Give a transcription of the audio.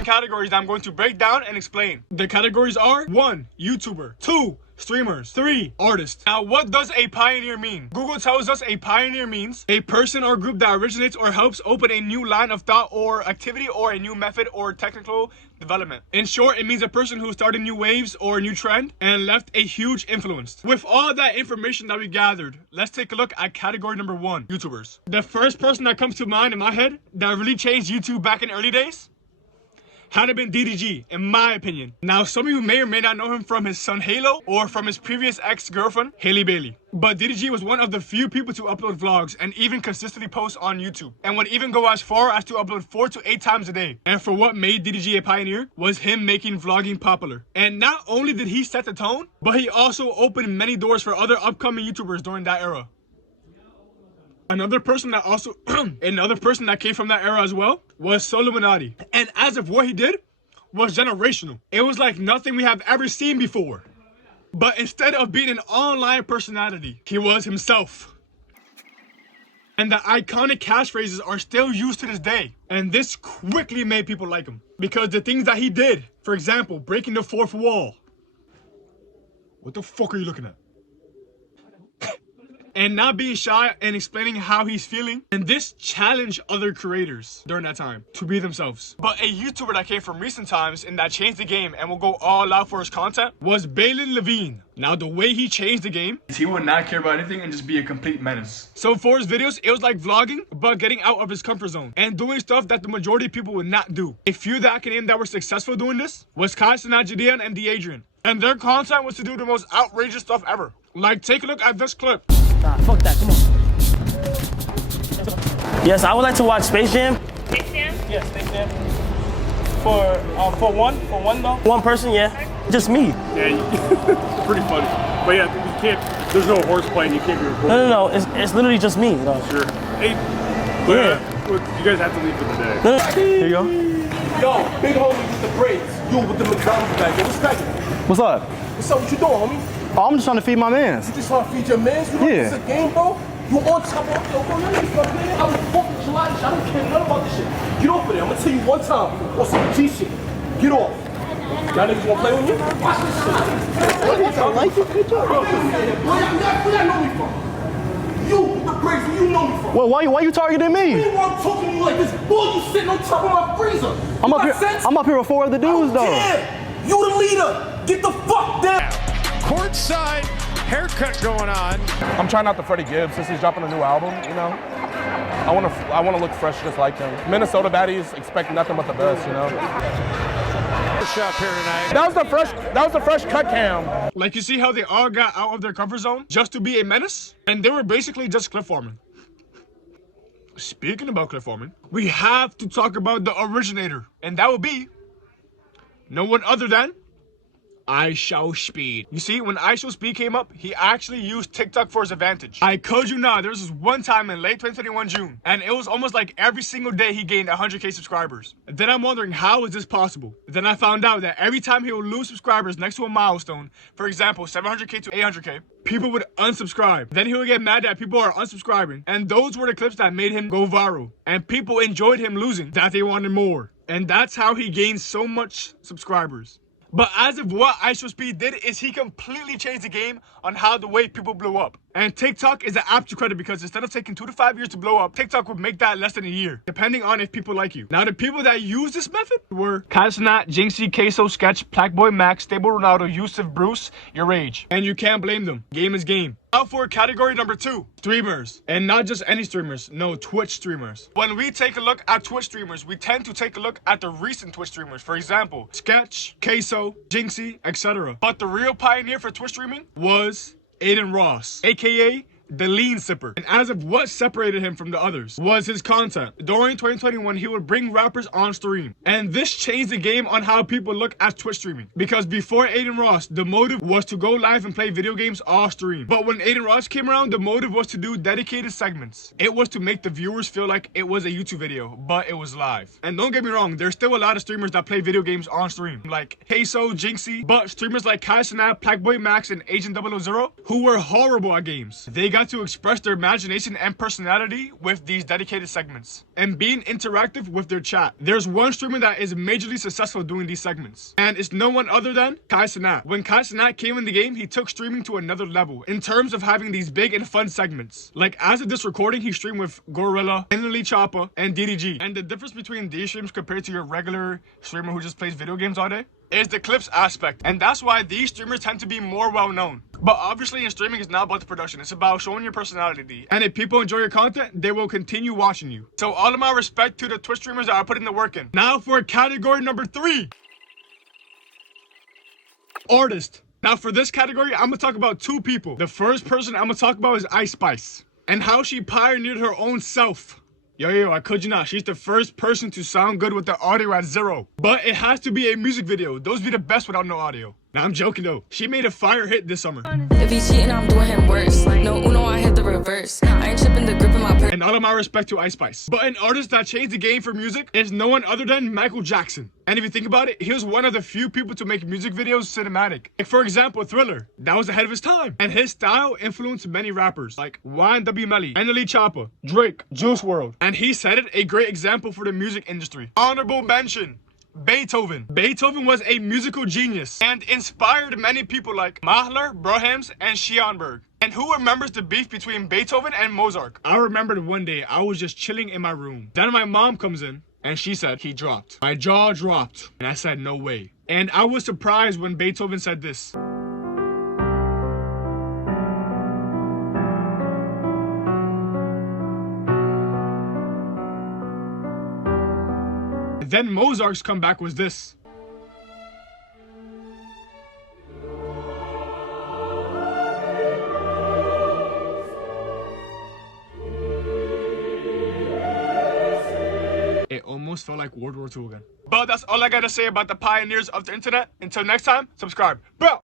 different categories that I'm going to break down and explain. The categories are 1. YouTuber, 2. Streamers, 3. Artists. Now, what does a pioneer mean? Google tells us a pioneer means a person or group that originates or helps open a new line of thought or activity or a new method or technical development. In short, it means a person who started new waves or a new trend and left a huge influence. With all that information that we gathered, let's take a look at category number 1, YouTubers. The first person that comes to mind in my head that really changed YouTube back in early days had it been DDG, in my opinion. Now, some of you may or may not know him from his son Halo or from his previous ex-girlfriend, Haley Bailey. But DDG was one of the few people to upload vlogs and even consistently post on YouTube, and would even go as far as to upload 4 to 8 times a day. And for what made DDG a pioneer was him making vlogging popular. And not only did he set the tone, but he also opened many doors for other upcoming YouTubers during that era. Another person that came from that era as well was Soluminati. And as of what he did was generational. It was like nothing we have ever seen before. But instead of being an online personality, he was himself. And the iconic catchphrases are still used to this day. And this quickly made people like him. Because the things that he did, for example, breaking the fourth wall. What the fuck are you looking at? And not being shy and explaining how he's feeling. And this challenged other creators during that time to be themselves. But a YouTuber that came from recent times and that changed the game and will go all out for his content was Balin Levine. Now, the way he changed the game, he would not care about anything and just be a complete menace. So for his videos, it was like vlogging, but getting out of his comfort zone and doing stuff that the majority of people would not do. A few that I can name that were successful doing this was Kai Cenat and D'Adrian. And their content was to do the most outrageous stuff ever. Like, take a look at this clip. Nah, fuck that, come on. Yes, I would like to watch Space Jam. Space Jam? Yes, Space Jam. For one though? One person, yeah. Just me. Yeah, pretty funny. But yeah, you can't, there's no horseplay and you can't be recording. No, it's literally just me, though. Sure. Hey, you guys have to leave for the day. Here you go. Yo, big homie with the braids. You with the McDonald's bag. Yo, what's cracking? What's up? What's up? What you doing, homie? Oh, I'm just trying to feed my mans. You just trying to feed your mans? You know Yeah. this is a game, bro? You on top of yo, bro, let me fuck, man. I was fucking July. I don't care nothing about this shit. Get off of there. I'm gonna tell you one time on some G shit. Get off. Y'all niggas wanna play with me? Watch this shit. I like it. Good job. Where y'all know me from? You with the braids, where you know me from? Well, why you targeting me? You want talking to you like this? Boy, you sitting on top of my freezer. I'm up here with 4 other dudes, though. Yeah, you the leader. Get the fuck down. Courtside haircut going on. I'm trying out the Freddie Gibbs since he's dropping a new album, you know. I want to look fresh just like him. Minnesota baddies expect nothing but the best, you know. Shop here tonight. That was the fresh cut cam. Like, you see how they all got out of their comfort zone just to be a menace? And they were basically just clip farming. Speaking about clip farming, we have to talk about the originator. And that would be no one other than IShowSpeed. You see, when IShowSpeed came up, he actually used TikTok for his advantage. I kid you not, there was this one time in late 2021 June, and it was almost like every single day he gained 100K subscribers. Then I'm wondering, how is this possible? Then I found out that every time he would lose subscribers next to a milestone, for example, 700K to 800K, people would unsubscribe. Then he would get mad that people are unsubscribing, and those were the clips that made him go viral. And people enjoyed him losing, that they wanted more. And that's how he gained so much subscribers. But as of what IShowSpeed did is he completely changed the game on how the way people blew up. And TikTok is an app to credit because instead of taking 2 to 5 years to blow up, TikTok would make that less than a year, depending on if people like you. Now, the people that use this method were Kai Cenat, Jinxie, Queso, Sketch, Plackboy Max, Stable Ronaldo, Yusuf, Bruce, Your Age. And you can't blame them. Game is game. Now for category number 2, streamers. And not just any streamers, no, Twitch streamers. When we take a look at Twitch streamers, we tend to take a look at the recent Twitch streamers. For example, Sketch, Queso, Jinxie, etc. But the real pioneer for Twitch streaming was Aiden Ross, aka the lean sipper. And as of what separated him from the others was his content. During 2021, he would bring rappers on stream. And this changed the game on how people look at Twitch streaming. Because before Aiden Ross, the motive was to go live and play video games off stream. But when Aiden Ross came around, the motive was to do dedicated segments. It was to make the viewers feel like it was a YouTube video, but it was live. And don't get me wrong, there's still a lot of streamers that play video games on stream. Like Queso, Jinxie, but streamers like Kai Cenat, Plackboy Max, and Agent 000, who were horrible at games. They got got to express their imagination and personality with these dedicated segments and being interactive with their chat. There's one streamer that is majorly successful doing these segments, and it's no one other than Kai Cenat. When Kai Cenat came in the game, he took streaming to another level in terms of having these big and fun segments. Like as of this recording, he streamed with Gorilla, Enlily Choppa, and DDG. And the difference between these streams compared to your regular streamer who just plays video games all day is the clips aspect, and that's why these streamers tend to be more well known. But obviously in streaming, it's not about the production, it's about showing your personality, and if people enjoy your content, they will continue watching you. So all of my respect to the Twitch streamers that are putting the work in. Now for category number 3, artist. Now for this category, I'm gonna talk about 2 people. The first person I'm gonna talk about is Ice Spice and how she pioneered her own self. Yo, I kid you not, she's the first person to sound good with the audio at 0. But it has to be a music video. Those be the best without no audio. Now I'm joking though. She made a fire hit this summer. If he cheating, I'm doing him worse. No Uno, I hit the reverse. I ain't tripping the grip in my purse. And all of my respect to Ice Spice. But an artist that changed the game for music is no one other than Michael Jackson. And if you think about it, he was one of the few people to make music videos cinematic. Like for example, Thriller. That was ahead of his time. And his style influenced many rappers like YNW Melly, Enlily Choppa, Drake, Juice WRLD. And he set it a great example for the music industry. Honorable mention, Beethoven. Beethoven was a musical genius and inspired many people like Mahler, Brahms, and Schoenberg. And who remembers the beef between Beethoven and Mozart? I remembered one day I was just chilling in my room. Then my mom comes in and she said he dropped. My jaw dropped and I said no way. And I was surprised when Beethoven said this. Then Mozart's comeback was this. It almost felt like World War II again. But that's all I gotta say about the pioneers of the internet. Until next time, subscribe. Bro!